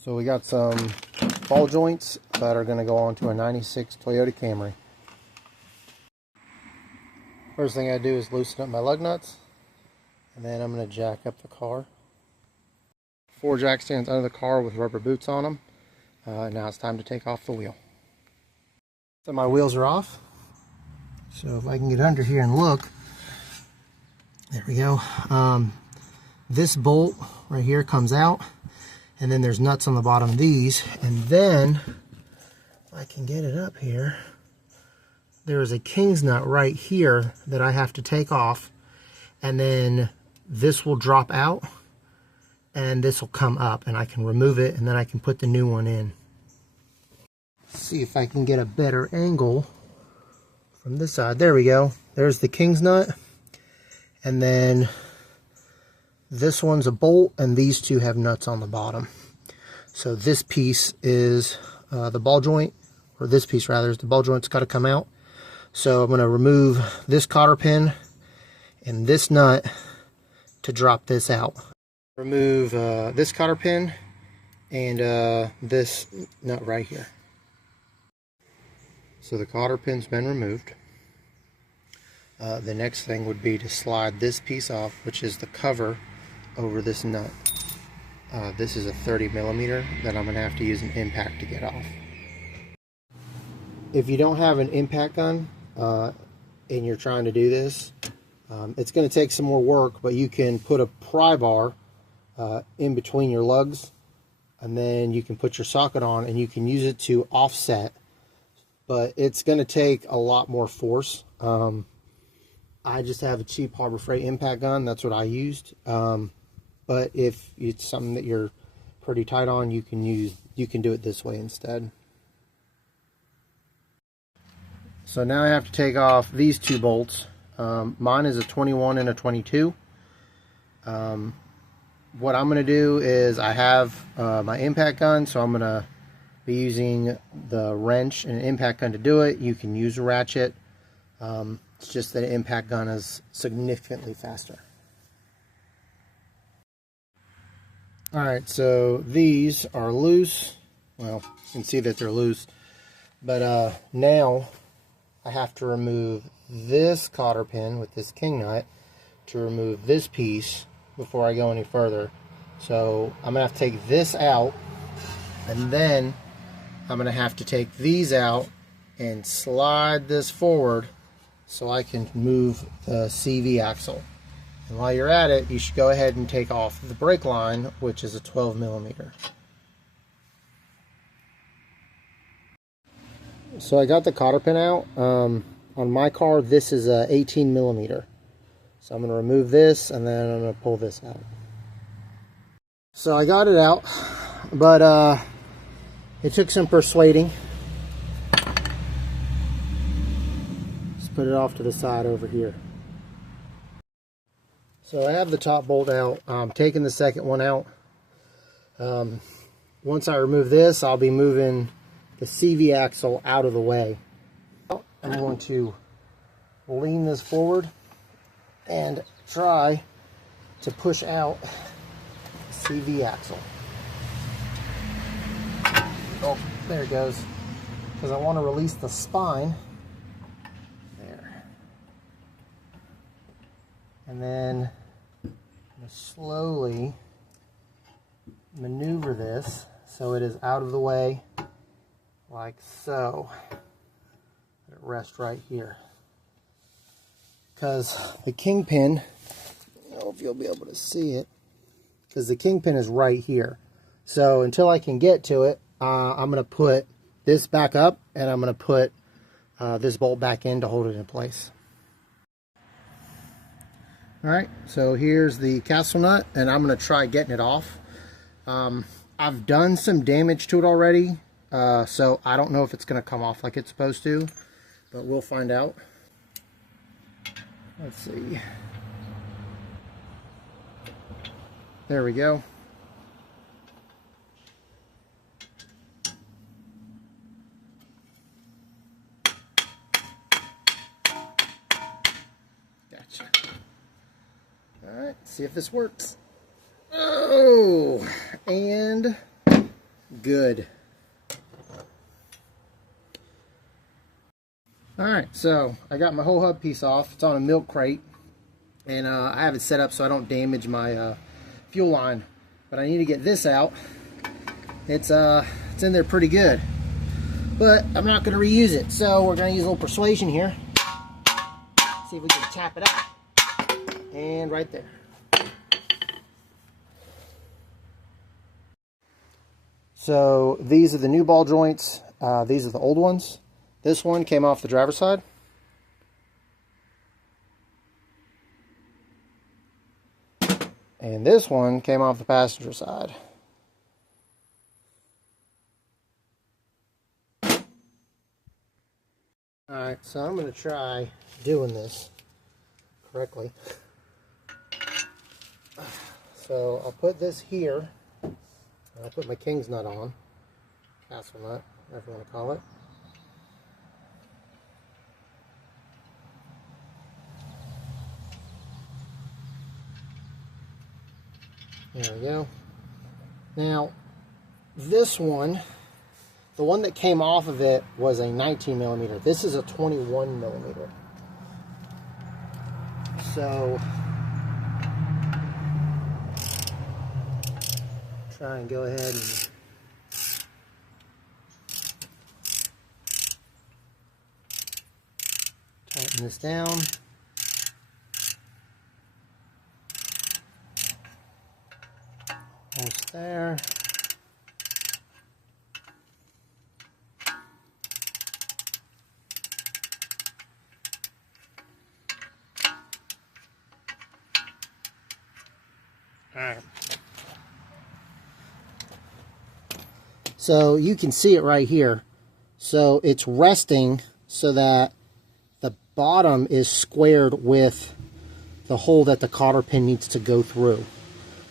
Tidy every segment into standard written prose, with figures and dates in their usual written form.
So we got some ball joints that are going to go onto a 96 Toyota Camry. First thing I do is loosen up my lug nuts, and then I'm going to jack up the car. 4 jack stands under the car with rubber boots on them. Now it's time to take off the wheel. So my wheels are off. So if I can get under here and look, there we go. This bolt right here comes out, and then there's nuts on the bottom of these, and then if I can get it up here, there is a king's nut right here that I have to take off, and then this will drop out and this will come up, and I can remove it, and then I can put the new one in. See if I can get a better angle from this side. There we go. There's the king's nut, and then this one's a bolt, and these two have nuts on the bottom. So this piece is the ball joint, or this piece rather is the ball joint's got to come out. So I'm going to remove this cotter pin and this nut to drop this out. Remove this cotter pin and this nut right here. So the cotter pin's been removed. The next thing would be to slide this piece off, which is the cover over this nut. This is a 30mm that I'm going to have to use an impact to get off. If you don't have an impact gun and you're trying to do this, it's going to take some more work, but you can put a pry bar in between your lugs, and then you can put your socket on and you can use it to offset, but it's going to take a lot more force. I just have a cheap Harbor Freight impact gun. That's what I used. But if it's something that you're pretty tight on, you can do it this way instead. So now I have to take off these 2 bolts. Mine is a 21 and a 22. What I'm going to do is I have my impact gun, so I'm going to be using the wrench and an impact gun to do it. You can use a ratchet. It's just that an impact gun is significantly faster. Alright, so these are loose. Well, you can see that they're loose. But now I have to remove this cotter pin with this king nut to remove this piece before I go any further. So I'm going to have to take this out, and then I'm going to have to take these out and slide this forward so I can move the CV axle. And while you're at it, you should go ahead and take off the brake line, which is a 12mm. So I got the cotter pin out. On my car, this is a 18mm. So I'm going to remove this, and then I'm going to pull this out. So I got it out, but it took some persuading. Let's put it off to the side over here. So I have the top bolt out. I'm taking the second one out. Once I remove this, I'll be moving the CV axle out of the way. I'm going to lean this forward and try to push out the CV axle. Oh, there it goes. Because I want to release the spine. There. And then I'm going to slowly maneuver this so it is out of the way, like so. Let it rest right here. Because the kingpin, I don't know if you'll be able to see it, because the kingpin is right here. So until I can get to it, I'm going to put this back up, and I'm going to put this bolt back in to hold it in place. Alright, so here's the castle nut, and I'm going to try getting it off. I've done some damage to it already, so I don't know if it's going to come off like it's supposed to, but we'll find out. Let's see. There we go. Gotcha. Alright, see if this works. Oh, and good. Alright, so I got my whole hub piece off. It's on a milk crate. And I have it set up so I don't damage my fuel line. But I need to get this out. It's in there pretty good. But I'm not going to reuse it. So we're going to use a little persuasion here. See if we can tap it out. And right there. So these are the new ball joints. These are the old ones. This one came off the driver's side. And this one came off the passenger side. Alright, so I'm going to try doing this correctly. So I'll put this here. I'll put my king's nut on. Castle nut, whatever you want to call it. There we go. Now, this one, the one that came off of it was a 19 millimeter. This is a 21 millimeter. So, try and go ahead and tighten this down. Almost there. Alright. So you can see it right here. So it's resting so that the bottom is squared with the hole that the cotter pin needs to go through.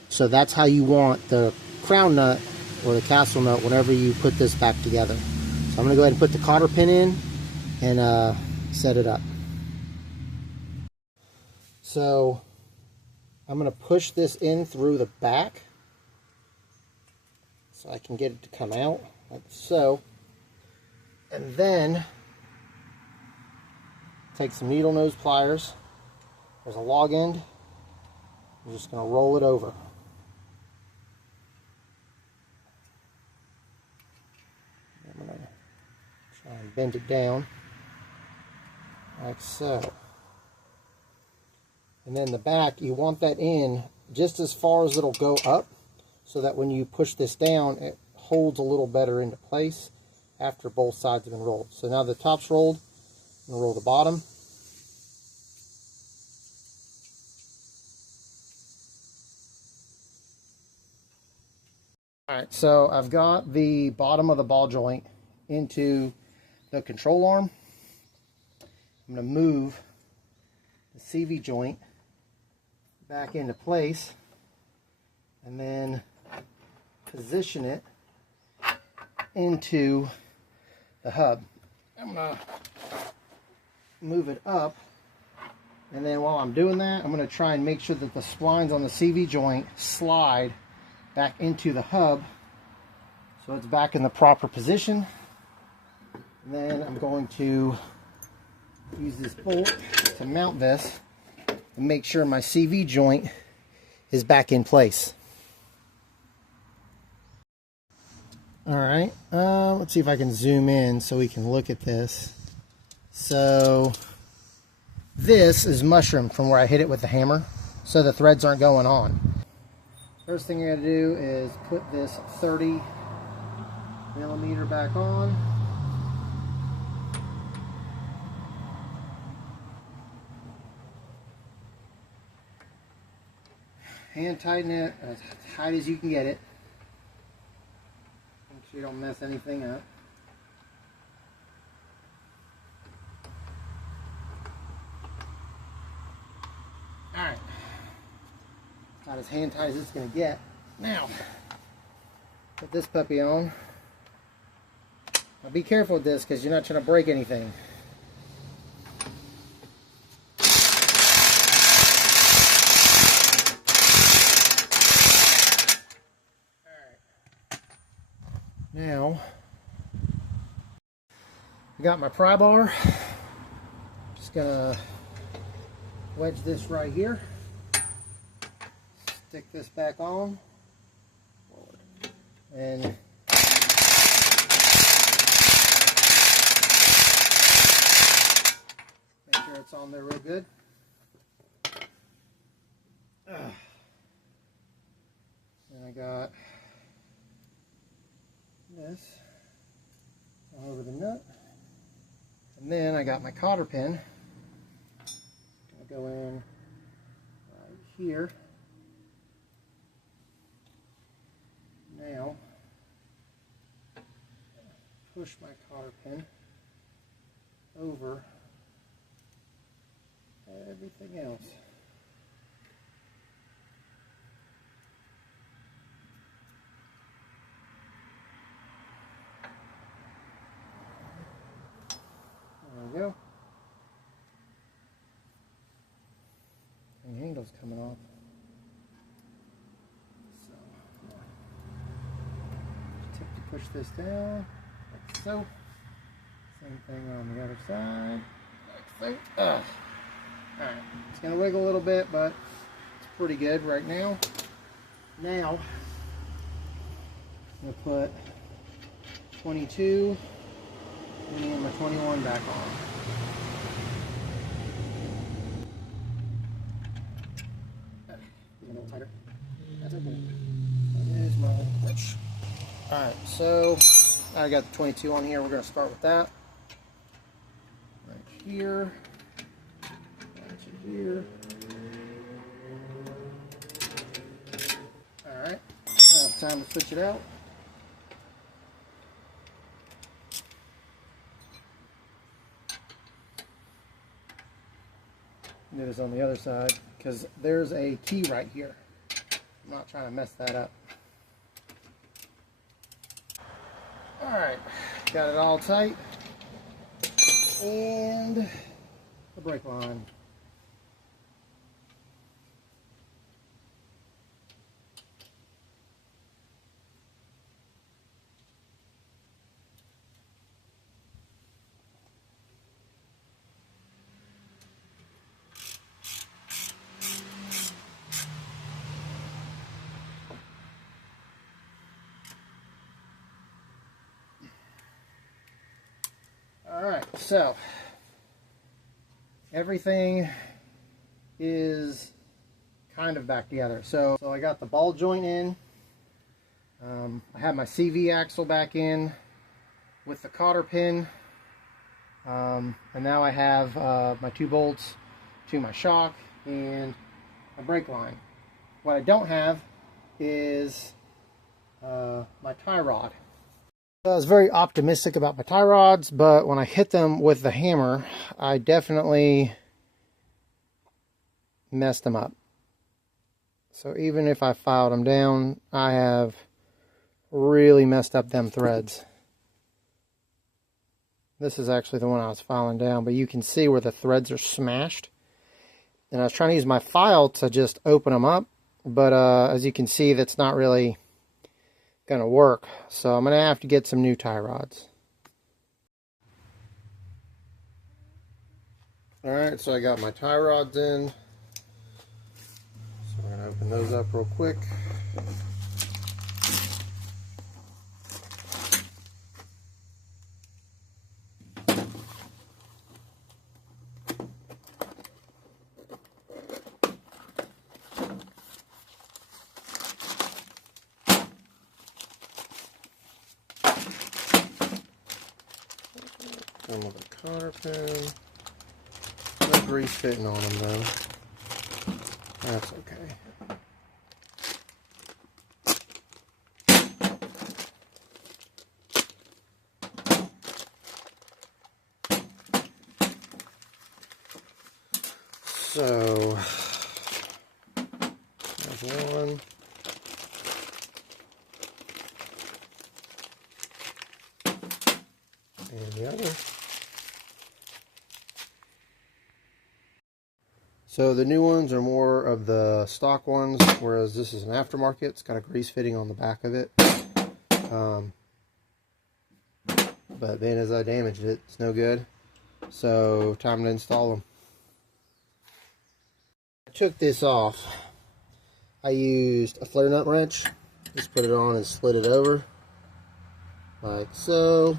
So that's how you want the crown nut or the castle nut whenever you put this back together. So I'm going to go ahead and put the cotter pin in and set it up. So I'm going to push this in through the back so I can get it to come out like so. And then take some needle nose pliers. There's a log end. I'm just going to roll it over. I'm going to try and bend it down like so. And then the back, you want that in just as far as it'll go up so that when you push this down, it holds a little better into place after both sides have been rolled. So now the top's rolled, I'm going to roll the bottom. Alright, so I've got the bottom of the ball joint into the control arm. I'm going to move the CV joint back into place and then position it into the hub. I'm going to move it up, and then while I'm doing that, I'm going to try and make sure that the splines on the CV joint slide back into the hub so it's back in the proper position. And then I'm going to use this bolt to mount this and make sure my CV joint is back in place. Alright, let's see if I can zoom in so we can look at this. So this is mushroomed from where I hit it with the hammer, so the threads aren't going on. First thing I gotta do is put this 30 millimeter back on. Hand tighten it as tight as you can get it. Make sure you don't mess anything up. Alright. About as hand tight as it's going to get. Now, put this puppy on. Now be careful with this because you're not trying to break anything. Now, I got my pry bar. Just gonna wedge this right here. Stick this back on. And make sure it's on there real good. And I got this all over the nut. And then I got my cotter pin. I'll go in right here. Now, push my cotter pin over everything else. There we go. The handle's coming off. So, tip to push this down, like so. Same thing on the other side, like so. Alright, it's going to wiggle a little bit, but it's pretty good right now. Now, I'm going to put 22 and my 21 back on. A little tighter. That's okay. There's my wrench. Alright, so I got the 22 on here. We're going to start with that. Right here. Right here. Alright, I have time to switch it out. Do this on the other side because there's a key right here. I'm not trying to mess that up. Alright, got it all tight. And the brake line. Alright, so everything is kind of back together. So I got the ball joint in. I have my CV axle back in with the cotter pin. And now I have my 2 bolts to my shock and my brake line. What I don't have is my tie rod. I was very optimistic about my tie rods, but when I hit them with the hammer, I definitely messed them up. So even if I filed them down, I have really messed up them threads. This is actually the one I was filing down, but you can see where the threads are smashed. And I was trying to use my file to just open them up, but as you can see, that's not really going to work. So I'm going to have to get some new tie rods. Alright, so I got my tie rods in. So we're going to open those up real quick. One with a cotter pin. No grease fitting on them though. That's okay. So there's one. And the other. So the new ones are more of the stock ones, whereas this is an aftermarket. It's got a grease fitting on the back of it. but being as I damaged it, it's no good. So time to install them. I took this off. I used a flare nut wrench. Just put it on and slid it over like so.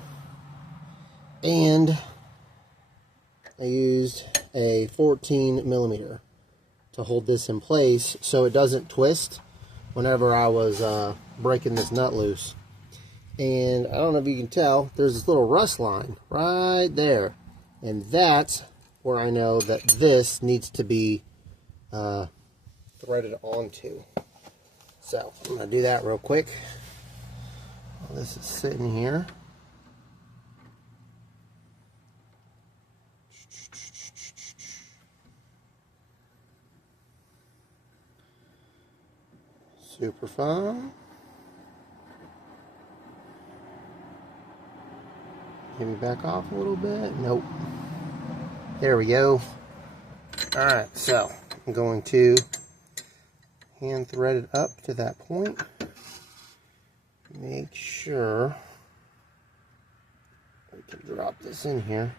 And I used a 14mm to hold this in place so it doesn't twist whenever I was breaking this nut loose. And I don't know if you can tell, there's this little rust line right there. And that's where I know that this needs to be threaded onto. So I'm going to do that real quick while this is sitting here. Super fun. Maybe back off a little bit. Nope. There we go. Alright, so I'm going to hand thread it up to that point. Make sure we can drop this in here.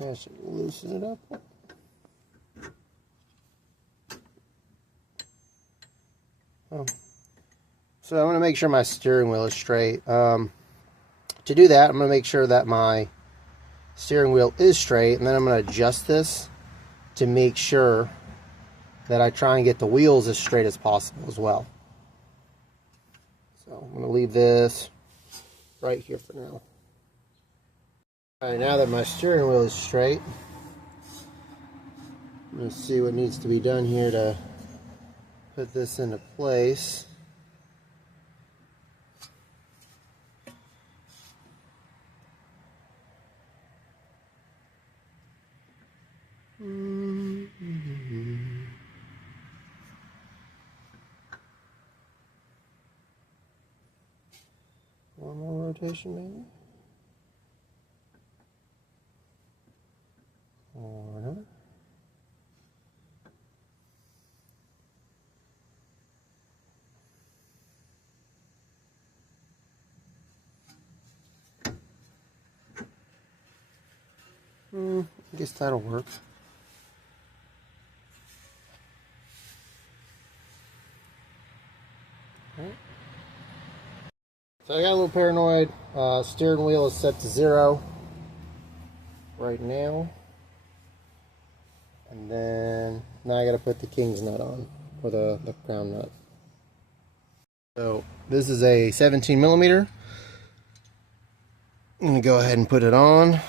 I should loosen it up. Oh. So I'm going to make sure my steering wheel is straight. To do that, I'm going to make sure that my steering wheel is straight, and then I'm going to adjust this to make sure that I try and get the wheels as straight as possible as well. So I'm going to leave this right here for now. Alright, now that my steering wheel is straight, I'm going to see what needs to be done here to put this into place. One more rotation, maybe? Or another? I guess that'll work. Right. So I got a little paranoid. Steering wheel is set to 0 right now. And then now I got to put the king's nut on, or the crown nut. So this is a 17mm. I'm going to go ahead and put it on.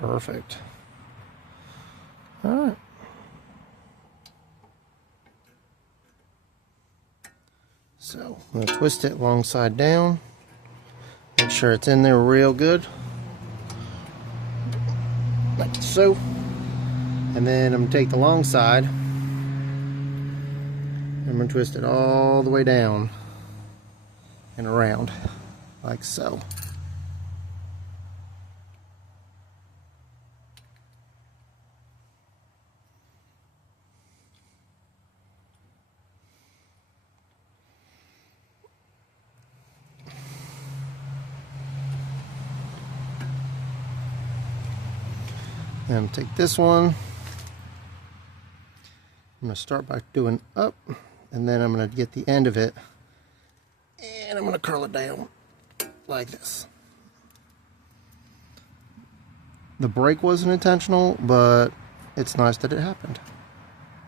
Perfect. All right. So I'm going to twist it long side down. Make sure it's in there real good. Like so. And then I'm going to take the long side. And I'm going to twist it all the way down and around. Like so. And take this one. I'm going to start by doing up, and then I'm going to get the end of it, and I'm going to curl it down like this. The break wasn't intentional, but it's nice that it happened.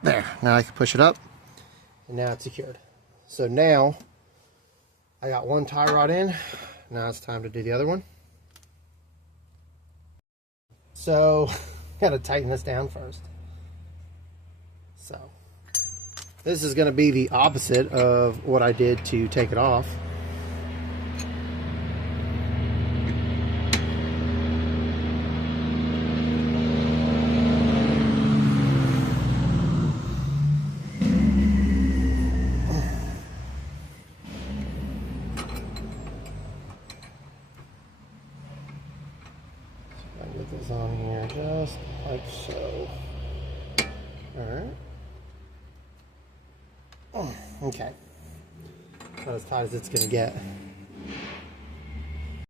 There. Now I can push it up, and now it's secured. So now I got one tie rod in. Now it's time to do the other one. So, gotta tighten this down first. So, this is gonna be the opposite of what I did to take it off. is on here just like so. Alright. Oh, okay. About as tight as it's going to get.